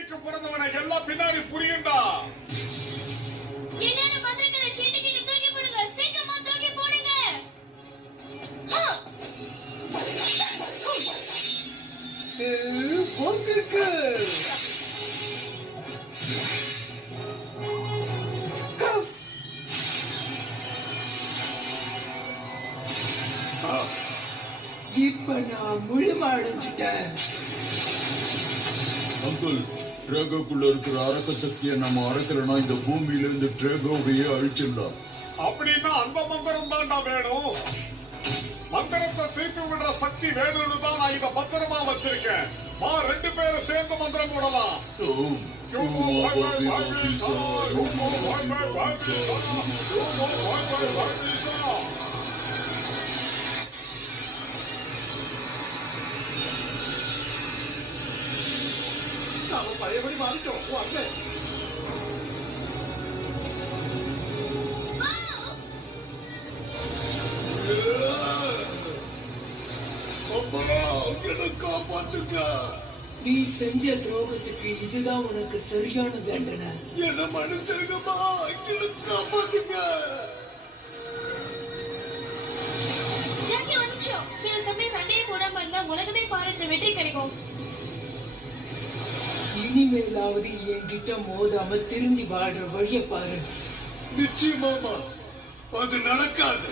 பூமிக்கு பிறந்தவனை எல்லாம் பின்னாடி புரியுண்டா. எல்லாரும் மந்திரங்களை ஷீட்டு கிட்ட தூக்கி போடுங்க. சீக்கிரமா தூக்கி போடுங்க. போக்குக்கு இப்ப நான் முழுமை அடைஞ்சிட்டேன். அங்கிள், டிராகோக்குள்ள இருக்கிற அரக்க சக்தியை நம்ம அரைக்கலனா இந்த பூமியில இருந்து டிராகோவையே அழிச்சிடலாம். அப்படின்னா அந்த மந்திரம் தான்டா வேணும். மந்திரத்தை திருப்பி விடுற சக்தி வேணும்னு தான் நான் இதை பத்திரமா வச்சிருக்கேன். வா, 2 பேரும் சேர்ந்து மந்திரம் போடலாம். நாம பழையபடி மாறிட்டோம். வாங்க. நீ செஞ்ச துரோகத்துக்கு இதுதான் உனக்கு சரியான தண்டனை. என்ன மன்னிச்சிருங்கம்மா, காப்பாத்துங்க. ஜாக்கி, ஒரு நிமிஷம். சில சமயம் சண்டையை போடாம இருந்தா உலகமே பாராட்டுற வெற்றி கிடைக்கும். இனிமேலாவது என்கிட்ட மோதாம திரும்பி வாழ்ற வழிய பாரு. நிச்சயமாமா, அது நடக்காது.